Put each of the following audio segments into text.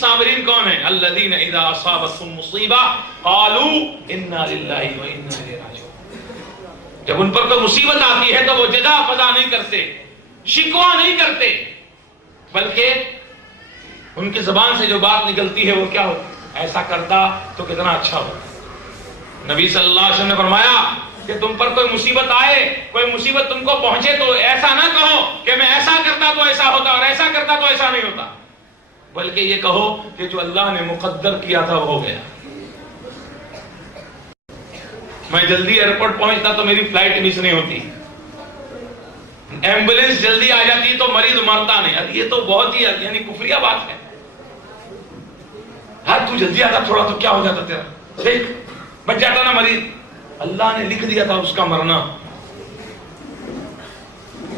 صابرین کون ہیں؟ الذین اذا اصابتهم مصیبہ قالوا انا للہ و انا الیہ راجعون. جب ان پر کوئی مصیبت آتی ہے تو وہ جزا فضا نہیں کرتے، شکوہ نہیں کرتے، بلکہ ان کی زبان سے جو بات نکلتی ہے وہ کیا ہوتی؟ ایسا کرتا تو کتنا اچھا ہوتا. نبی صلی اللہ علیہ وسلم نے فرمایا کہ تم پر کوئی مصیبت آئے، کوئی مصیبت تم کو پہنچے تو ایسا نہ کہو کہ میں ایسا کرتا تو ایسا ہوتا اور ایسا کرتا تو ایسا نہیں ہوتا، بلکہ یہ کہو کہ جو اللہ نے مقدر کیا تھا وہ ہو گیا. میں جلدی ایئرپورٹ پہنچتا تو میری فلائٹ مس نہیں ہوتی، ایمبولینس جلدی آ جاتی تو مریض مرتا نہیں. یہ تو بہت ہی یعنی کفریہ بات ہے. ہاں تو جلدی آتا تھوڑا تو کیا ہو جاتا تیرا، ٹھیک بچ جاتا نا مریض. اللہ نے لکھ دیا تھا اس کا مرنا.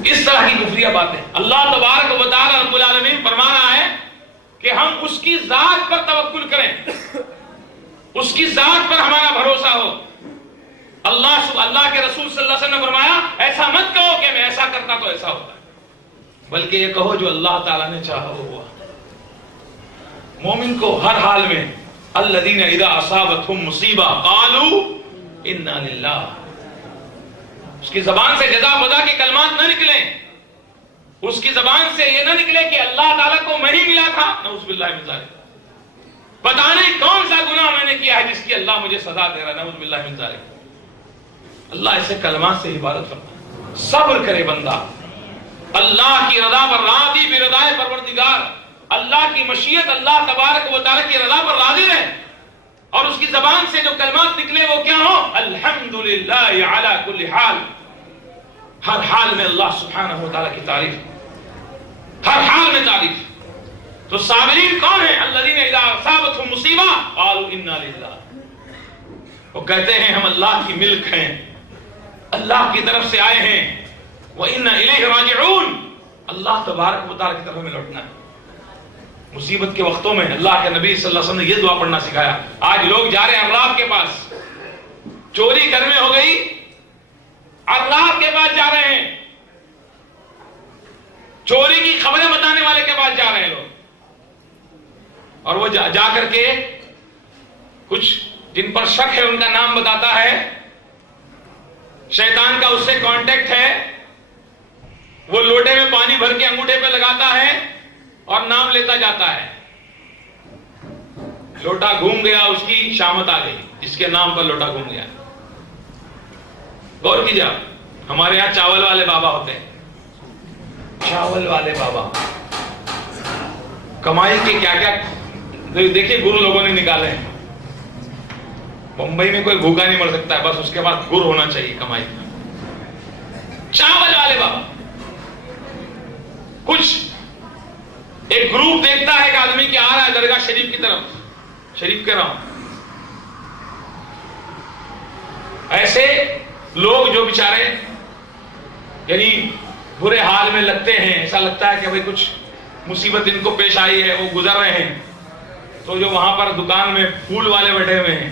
اس طرح کی کفریہ بات ہے. اللہ تبارک و تعالی رب العالمین فرما رہا ہے کہ ہم اس کی ذات پر توکل کریں، اس کی ذات پر ہمارا بھروسہ ہو. اللہ کے رسول صلی اللہ علیہ وسلم نے فرمایا ایسا مت کہو کہ میں ایسا کرتا تو ایسا ہوتا، بلکہ یہ کہو جو اللہ تعالیٰ نے چاہا وہ ہوا. مومن کو ہر حال میں الذین اذا اصابتهم مصیبہ قالوا انا للہ، اس کی زبان سے جزا فضا کے کلمات نہ نکلیں، اس کی زبان سے یہ نہ نکلے کہ اللہ تعالیٰ کو میں ہی ملا تھا، نعوذ باللہ من ذالک، پتہ نہیں کون سا گناہ میں نے کیا ہے جس کی اللہ مجھے سزا دے رہا ہے، نعوذ باللہ من ذالک. اللہ ایسے کلمات سے عبادت فرمائے. صبر کرے بندہ، اللہ کی رضا پر راضی برضائے پروردگار، اللہ کی مشیت اللہ تبارک و تعالی کی رضا پر راضی رہے، اور اس کی زبان سے جو کلمات نکلے وہ کیا ہو؟ الحمدللہ علی کل حال، ہر حال میں اللہ سبحانہ و تعالی کی تعریف، ہر حال میں تعریف. تو صابرین کون ہیں؟ الذین اذا اصابتهم مصیبہ قالوا انا للہ، وہ کہتے ہیں ہم اللہ کی ملک ہیں، اللہ کی طرف سے آئے ہیں، وَإِنَّا إِلَيْهِ رَاجِعُونَ، اللہ تبارک و تعالی کی طرف ہمیں لوٹنا ہے. مصیبت کے وقتوں میں اللہ کے نبی صلی اللہ علیہ وسلم نے یہ دعا پڑھنا سکھایا. آج لوگ جا رہے ہیں عراف کے پاس، چوری گھر میں ہو گئی، عراف کے پاس جا رہے ہیں، چوری کی خبریں بتانے والے کے پاس جا رہے ہیں لوگ، اور وہ جا کر کے کچھ جن پر شک ہے ان کا نام بتاتا ہے، شیطان کا اس سے کانٹیکٹ ہے، وہ لوٹے میں پانی بھر کے انگوٹھے پہ لگاتا ہے اور نام لیتا جاتا ہے. لوٹا گھوم گیا، اس کی شامت آ گئی جس کے نام پر لوٹا گھوم گیا. غور کیجیے، ہمارے یہاں چاول والے بابا ہوتے ہیں، چاول والے بابا کمائی کے کیا کیا دیکھیے گر لوگوں نے نکالے ہیں. ممبئی میں کوئی بھوکا نہیں مر سکتا ہے، بس اس کے بعد گر ہونا چاہیے کمائی کا. چاول والے بابا. کچھ ایک گروپ دیکھتا ہے کہ آدمی کہ آ رہا ہے درگاہ شریف کی طرف، شریف کہہ رہا ہوں، ایسے لوگ جو بیچارے یعنی برے حال میں لگتے ہیں، ایسا لگتا ہے کہ بھئی کچھ مصیبت ان کو پیش آئی ہے، وہ گزر رہے ہیں، تو جو وہاں پر دکان میں پھول والے بیٹھے ہوئے ہیں،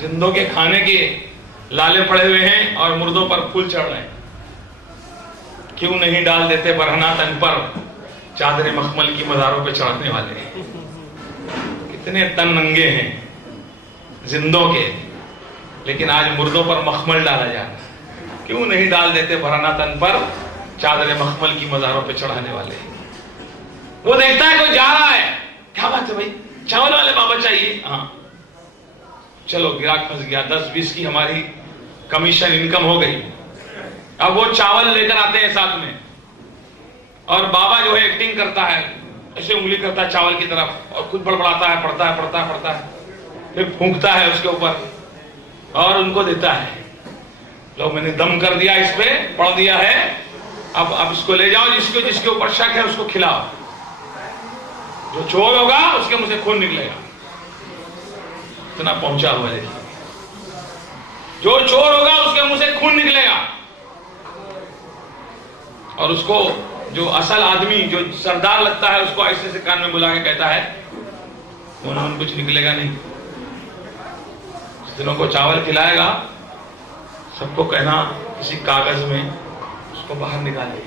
زندوں کے کھانے کے لالے پڑے ہوئے ہیں اور مردوں پر پھول چڑھ رہے ہیں. کیوں نہیں ڈال دیتے برہنہ تن پر چادر مخمل کی مزاروں پہ چڑھنے والے ہیں. کتنے تن ننگے ہیں زندوں کے، لیکن آج مردوں پر مخمل ڈالا جا رہا ہے. کیوں نہیں ڈال دیتے برہنہ تن پر چادر مخمل کی مزاروں پہ چڑھانے والے ہیں. وہ دیکھتا ہے کوئی جا رہا ہے، کیا بات ہے بھائی چاول والے بابا چاہیے، ہاں چلو گراہک پھنس گیا، 10-20 کی ہماری کمیشن انکم ہو گئی. اب وہ چاول لے کر آتے ہیں ساتھ میں، اور بابا جو ہے ایکٹنگ کرتا ہے، ایسے انگلی کرتا ہے چاول کی طرف اور خود بڑبڑاتا ہے، پڑتا ہے، پھر پھونکتا ہے اس کے اوپر اور ان کو دیتا ہے. لوگ میں نے دم کر دیا، اس پہ پڑھ دیا ہے، اب اس کو لے جاؤ، جس کے اوپر شک ہے اس کو کھلاؤ. جو چور ہوگا اس کے منہ سے خون نکلے گا. اتنا پہنچا ہوا ہے، جو چور ہوگا اس کے منہ سے خون نکلے گا، اور اس کو جو اصل آدمی جو سردار لگتا ہے اس کو ایسے سے کان میں بلا کے کہتا ہے انہوں کچھ نکلے گا نہیں. جنوں کو چاول کھلائے گا سب کو کہنا کسی کاغذ میں اس کو باہر نکالے،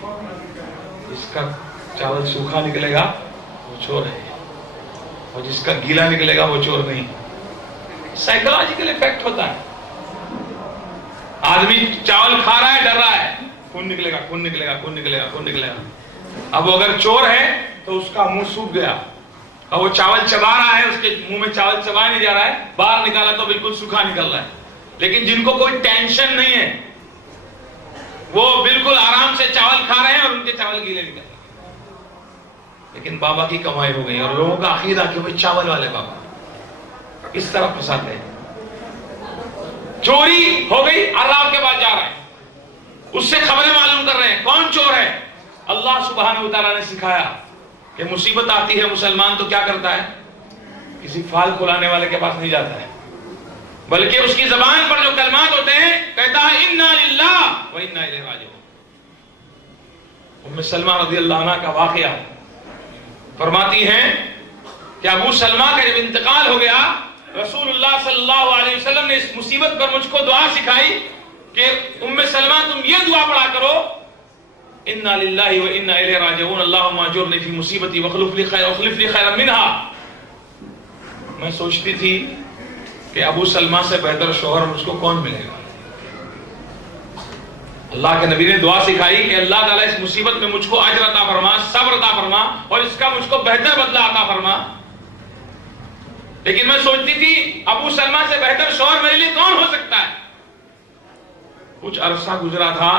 اس کا چاول سوکھا نکلے گا وہ چور ہے، اور جس کا گیلا نکلے گا وہ چور نہیں۔ سائیکولوجیکل افیکٹ ہوتا ہے۔ آدمی چاول کھا رہا ہے، ڈر رہا ہے، خون نکلے گا، خون نکلے گا، خون نکلے گا، خون نکلے گا۔ اب اگر چور ہے تو اس کا منہ سوکھ گیا اور وہ چاول چبا رہا ہے، اس کے منہ میں چاول چبایا نہیں جا رہا ہے، باہر نکالا تو بالکل سوکھا نکل رہا ہے۔ لیکن جن کو کوئی ٹینشن نہیں ہے وہ بالکل آرام سے چاول کھا رہے ہیں اور ان کے چاول گیلے نکل رہے ہیں۔ لیکن بابا کی کمائی ہو گئی اور لوگوں کا عقیدہ کہ وہ چاول والے بابا اس طرح پسند ہے۔ چوری ہو گئی، عراف کے پاس جا رہے ہیں، اس سے خبریں معلوم کر رہے ہیں کون چور ہے۔ اللہ سبحانہ وتعالیٰ نے سکھایا کہ مصیبت آتی ہے مسلمان تو کیا کرتا ہے، کسی فال کھلانے والے کے پاس نہیں جاتا ہے، بلکہ اس کی زبان پر جو کلمات ہوتے ہیں کہتا ہے انا للہ و انا الیہ راجعون۔ ام سلمہ رضی اللہ عنہ کا واقعہ فرماتی ہیں کہ ابو سلمہ کا جب انتقال ہو گیا، رسول اللہ صلی اللہ علیہ وسلم نے اس مصیبت پر مجھ کو دعا سکھائی کہ ام سلمہ تم یہ دعا پڑھا کرو انا للہ و انا الیہ راجعون اللہم اجرنی فی مصیبتی واخلف لی خیرا منہا۔ میں سوچتی تھی کہ ابو سلمہ سے بہتر شوہر مجھ کو کون ملے گا۔ اللہ کے نبی نے دعا سکھائی کہ اللہ تعالیٰ اس مصیبت میں مجھ کو اجر عطا فرما، صبر عطا فرما اور اس کا مجھ کو بہتر بدلہ عطا فرما۔ لیکن میں سوچتی تھی ابو سلمہ سے بہتر شوہر میرے لیے کون ہو سکتا ہے۔ کچھ عرصہ گزرا تھا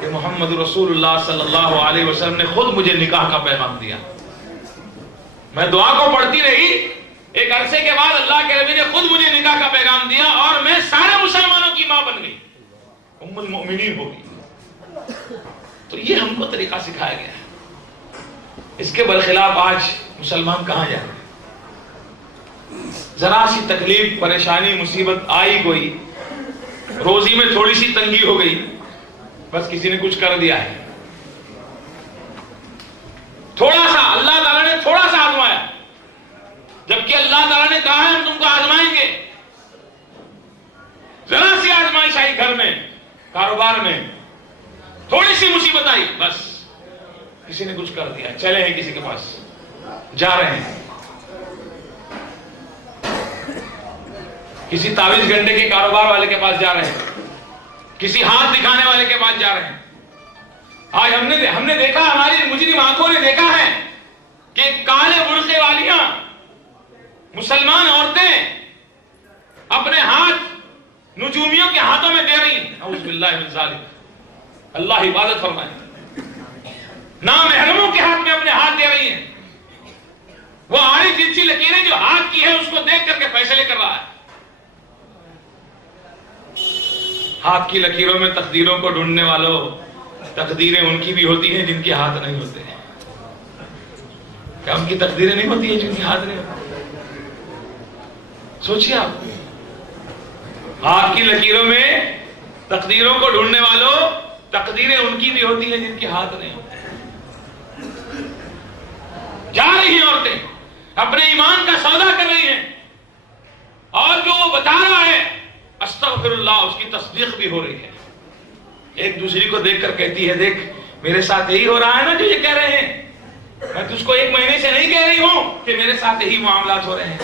کہ محمد رسول اللہ صلی اللہ علیہ وسلم نے خود مجھے نکاح کا پیغام دیا۔ میں دعا کو پڑھتی رہی، ایک عرصے کے بعد اللہ کے نبی نے خود مجھے نکاح کا پیغام دیا اور میں سارے مسلمانوں کی ماں بن گئی، ام المؤمنین ہو گئی۔ تو یہ ہم کو طریقہ سکھایا گیا ہے۔ اس کے برخلاف آج مسلمان کہاں جا رہے ہیں؟ ذرا سی تکلیف، پریشانی، مصیبت آئی، کوئی روزی میں تھوڑی سی تنگی ہو گئی، بس کسی نے کچھ کر دیا ہے، تھوڑا سا اللہ تعالیٰ نے تھوڑا سا آزمایا، جبکہ اللہ تعالیٰ نے کہا ہے ہم تم کو آزمائیں گے۔ ذرا سی آزمائش آئی گھر میں، کاروبار میں، تھوڑی سی مصیبت آئی، بس کسی نے کچھ کر دیا، چلے ہیں کسی کے پاس، جا رہے ہیں، کسی تعویذ گھنٹے کے کاروبار والے کے پاس جا رہے ہیں، کسی ہاتھ دکھانے والے کے پاس جا رہے ہیں۔ آج ہم نے دیکھا، ہماری مجرم آنکھوں نے دیکھا ہے کہ کالے برقعے والیاں مسلمان عورتیں اپنے ہاتھ نجومیوں کے ہاتھوں میں دے رہی ہیں۔ اعوذ باللہ من ذالک، اللہ حفاظت فرمائے۔ نامحرموں کے ہاتھ میں اپنے ہاتھ دے رہی ہیں۔ وہ آڑی جنسی لکیریں جو ہاتھ کی ہے اس کو دیکھ کر کے فیصلے کر رہا ہے۔ ہاتھ کی لکیروں میں تقدیروں کو ڈھونڈنے والوں، تقدیریں ان کی بھی ہوتی ہیں جن کے ہاتھ نہیں ہوتے ہیں۔ کیا ان کی تقدیریں نہیں ہوتی ہیں جن کے ہاتھ نہیں ہوتے؟ سوچیے آپ، ہاتھ کی لکیروں میں تقدیروں کو ڈھونڈنے والوں، تقدیریں ان کی بھی ہوتی ہیں جن کے ہاتھ نہیں ہوتے ہیں۔ جا رہی ہیں عورتیں، اپنے ایمان کا سودا کر رہی ہیں، اور جو وہ بتا رہا ہے استغفر اللہ، اس کی تصدیق بھی ہو رہی ہے۔ ایک دوسری کو دیکھ کر کہتی ہے دیکھ میرے ساتھ یہی ہو رہا ہے نا جو یہ کہہ رہے ہیں، میں تجھ کو ایک مہینے سے نہیں کہہ رہی ہوں کہ میرے ساتھ یہی معاملات ہو رہے ہیں۔